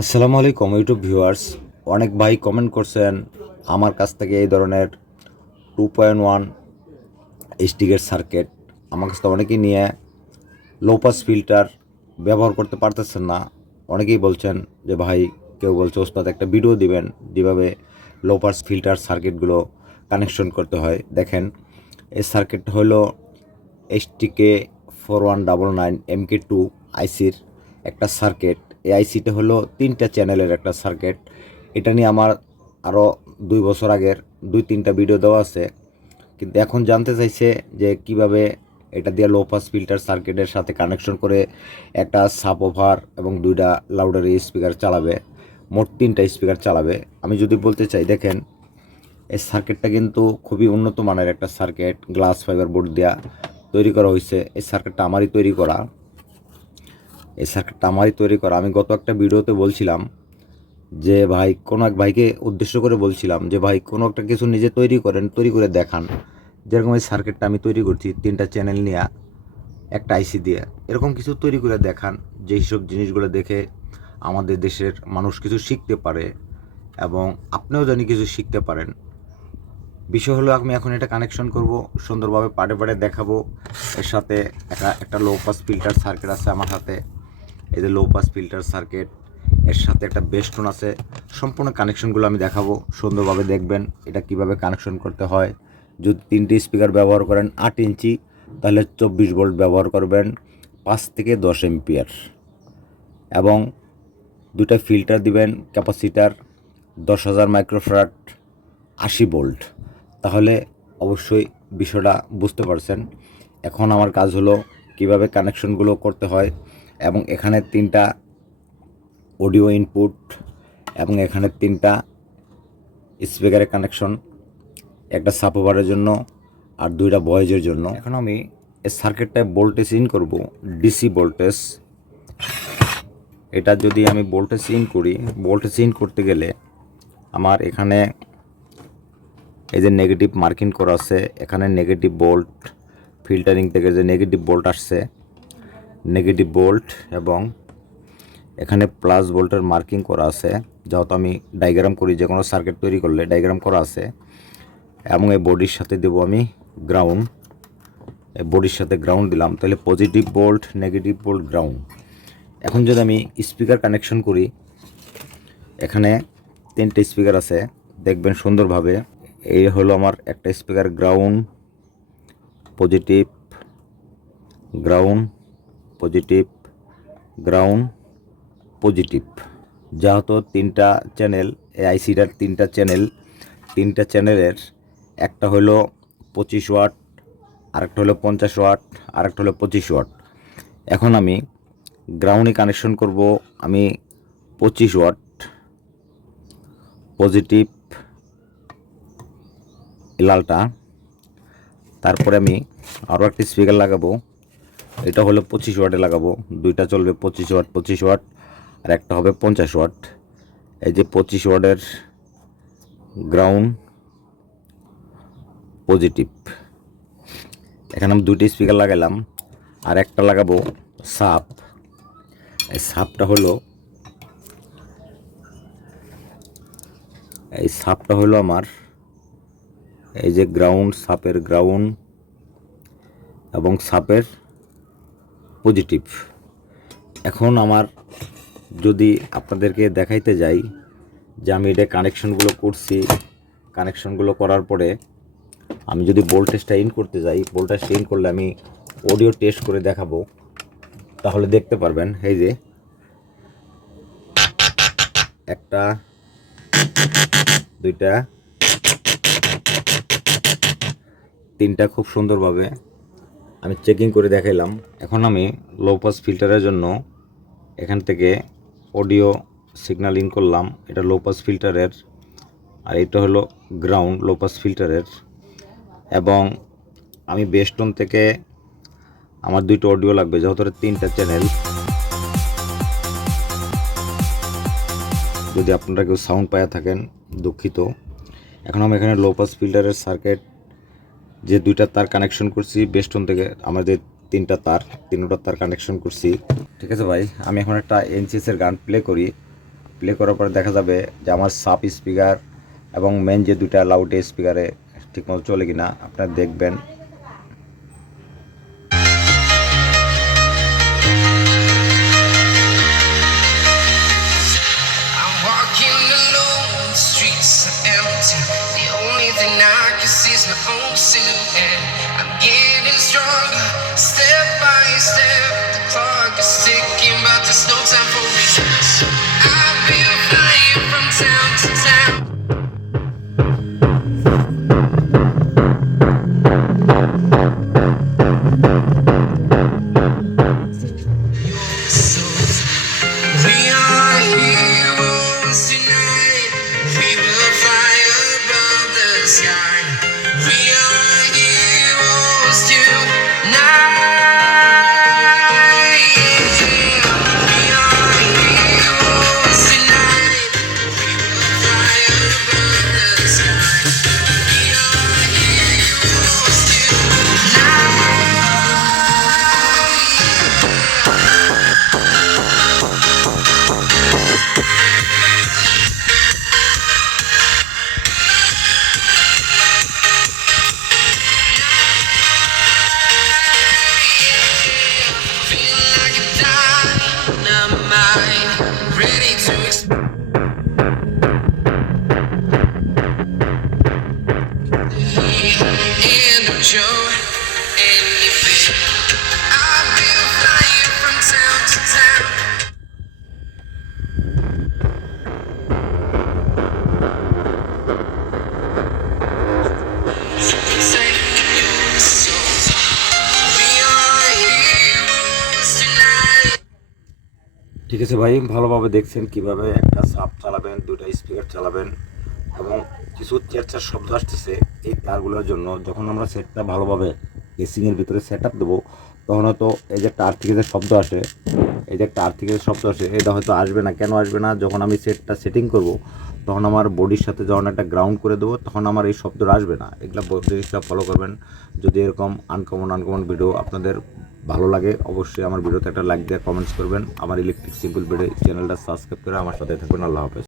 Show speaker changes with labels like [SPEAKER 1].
[SPEAKER 1] আসসালামু আলাইকুম YouTube viewers অনেক ভাই কমেন্ট করছেন আমার কাছ থেকে এই ধরনের টু পয়েন্ট ওয়ান স্টিকের সার্কিট আমার কাছ থেকে অনেকেই নিয়ে লো পাস ফিল্টার ব্যবহার করতে পারতেছেন না। অনেকেই বলছেন যে, ভাই, কেউ বলছে, ওস্তাদ, একটা ভিডিও দিবেন। যেভাবে লো পাস ফিল্টার সার্কিটগুলো কানেকশন করতে হয়। দেখেন, এই সার্কিটটা হলো STK four one double nine MK two আইসির একটা সার্কিট এই আইসিটা হলো তিনটা চ্যানেলের একটা সার্কিট। এটা নিয়ে আমার আরও দুই বছর আগের দুই তিনটা ভিডিও দেওয়া আছে। কিন্তু এখন জানতে চাইছে যে কীভাবে এটা দিয়ে লো পাস ফিল্টার সার্কিটের সাথে কানেকশন করে একটা সাব ওভার এবং দুইটা লাউডার স্পিকার চালাবে, মোট তিনটা স্পিকার চালাবে। আমি যদি বলতে চাই, দেখেন, এই সার্কিটটা কিন্তু খুবই উন্নত মানের একটা সার্কিট গ্লাস ফাইবার বোর্ড দেওয়া তৈরি করা হয়েছে। এই সার্কিটটা আমারই তৈরি করা। এই সার্কিটটা আমারই তৈরি করা। আমি গত একটা ভিডিওতে বলছিলাম যে ভাই, কোনো এক ভাইকে উদ্দেশ্য করে বলছিলাম যে ভাই, কোনো একটা কিছু নিজে তৈরি করেন, তৈরি করে দেখান। যেরকম এই সার্কিটটা আমি তৈরি করছি, তিনটা চ্যানেল নিয়ে, একটা আইসি দিয়ে। এরকম কিছু তৈরি করে দেখান যেই সব জিনিসগুলো দেখে আমাদের দেশের মানুষ কিছু শিখতে পারে এবং আপনিও জানি কিছু শিখতে পারেন। বিষয় হলো, আমি এখন এটা কানেকশন করব, সুন্দরভাবে পাটে পাটে দেখাবো। এর সাথে একটা একটা লো পাস ফিল্টার সার্কিট আছে আমার হাতে। এই যে লো পাস ফিল্টার সার্কিট এর সাথে একটা বেস্টন আছে। সম্পূর্ণ কানেকশনগুলো আমি দেখাবো, সুন্দরভাবে দেখবেন এটা কীভাবে কানেকশন করতে হয়। যদি তিনটি স্পিকার ব্যবহার করেন আট ইঞ্চি, তাহলে চব্বিশ ভোল্ট ব্যবহার করবেন পাঁচ থেকে দশ এমপিয়ার এবং দুটা ফিল্টার দিবেন ক্যাপাসিটার দশ হাজার মাইক্রোফ্রাট আশি ভোল্ট তাহলে অবশ্যই বিষয়টা বুঝতে পারছেন। এখন আমার কাজ হলো কীভাবে কানেকশনগুলো করতে হয়। এবং এখানে তিনটা অডিও ইনপুট এবং এখানে তিনটা স্পিকারের কানেকশন একটা সাপোভারের জন্য আর দুইটা বয়েজের জন্য। এখন আমি এই সার্কিটটায় ভোল্টেজ ইন করব ডিসি ভোল্টেজ এটা যদি আমি ভোল্টেজ ইন করি ভোল্টেজ ইন করতে গেলে আমার এখানে এই যে নেগেটিভ মার্কিং করা আছে, এখানে নেগেটিভ বোল্ট ফিল্টারিং থেকে যে নেগেটিভ বোল্ট আসছে নেগেটিভ বোল্ট এবং এখানে প্লাস বোল্টের মার্কিং করা আছে। যেহেতু আমি ডায়াগ্রাম করি, যে কোনো সার্কিট তৈরি করলে ডায়াগ্রাম করা আছে। এবং এই বডির সাথে দেবো আমি গ্রাউন্ড। এই বডির সাথে গ্রাউন্ড দিলাম, তাহলে positive volt, negative volt, ground. এখন যদি আমি স্পিকার কানেকশন করি, এখানে তিনটে স্পিকার আছে, দেখবেন সুন্দরভাবে। এই হলো আমার একটা speaker, ground, positive, ground. Positive ground positive যেহেতু তিনটা চ্যানেল আইসিটার তিনটা চ্যানেল তিনটা চ্যানেলের একটা হলো পঁচিশ ওয়াট, আরেকটা হলো পঞ্চাশ ওয়াট, আরেকটা হলো পঁচিশ ওয়াট। এখন আমি গ্রাউন্ডে কানেকশন করব, আমি পঁচিশ ওয়াট পজিটিভ লালটা, তারপরে আমি আরও একটি স্পিকার লাগাবো। এটা হলো পঁচিশ ওয়াটে লাগাবো। দুইটা চলবে পঁচিশ ওয়াট পঁচিশ ওয়াট, আর একটা হবে পঞ্চাশ ওয়াট। এই যে পঁচিশ ওয়াটের গ্রাউন্ড পজিটিভ এখানে আমি দুইটি স্পিকার লাগালাম আর একটা লাগাবো সাপ। এই সাপটা হলো, এই সাপটা হলো আমার, এই যে গ্রাউন্ড সাপের গ্রাউন্ড এবং সাপের পজিটিভ এখন আমার যদি আপনাদেরকে দেখাইতে যাই যে আমি এটা কানেকশনগুলো করছি, কানেকশনগুলো করার পরে আমি যদি ভোল্টেজটা ইন করতে যাই ভোল্টেজটা ইন করলে আমি অডিও টেস্ট করে দেখাবো। তাহলে দেখতে পারবেন, এই যে একটা, দুইটা, তিনটা খুব সুন্দরভাবে আমি চেকিং করে দেখাইলাম। এখন আমি লো পাস ফিল্টারের জন্য এখান থেকে অডিও সিগন্যাল ইন করলাম। এটা লো পাস ফিল্টারের আর এটা হলো গ্রাউন্ড লো পাস ফিল্টারের এবং আমি বেস্টন থেকে আমার দুইটা অডিও লাগবে যেহেতু তিনটা চ্যানেল যদি আপনারা কেউ সাউন্ড পায়া থাকেন, দুঃখিত। এখন আমি এখানে লো পাস ফিল্টারের সার্কিট যে দুইটা তার কানেকশন করছি বেস্টন থেকে আমাদের তিনটা তার তিনটা তার কানেকশন করছি। ঠিক আছে ভাই? আমি এখন একটা এনসিএসের গান প্লে করি।
[SPEAKER 2] প্লে করার পরে দেখা যাবে যে আমার সাপ স্পিকার এবং মেন যে দুইটা লাউড স্পিকারে ঠিকমতো চলে কিনা। আপনারা দেখবেন। ঠিক আছে ভাই ভালোভাবে দেখছেন কীভাবে একটা সাপ চালাবেন দুটা স্পিকার চালাবেন এবং কিছু চেরচার শব্দ আসতেছে এই তারগুলোর জন্য। যখন আমরা সেটটা ভালোভাবে কেসিংয়ের ভিতরে সেট আপ দেবো, তখন হয়তো এই যে একটা আর্থিকের শব্দ আসে, এই যে একটা আর্থিকের শব্দ আসে, এটা হয়তো আসবে না। কেন আসবে না? যখন আমি সেটটা সেটিং করব, তখন আমার বডির সাথে যখন একটা গ্রাউন্ড করে দেবো, তখন আমার এই শব্দটা আসবে না। এগুলো জিনিসটা ফলো করবেন। যদি এরকম আনকমন আনকমন ভিডিও আপনাদের ভালো লাগে, অবশ্যই আমার ভিডিওতে একটা লাইক দিয়ে কমেন্টস করবেন। আমার ইলেকট্রিক সিম্পল ভিডিও চ্যানেলটা সাবস্ক্রাইব করে আমার সাথে থাকবেন। আল্লাহ হাফেজ।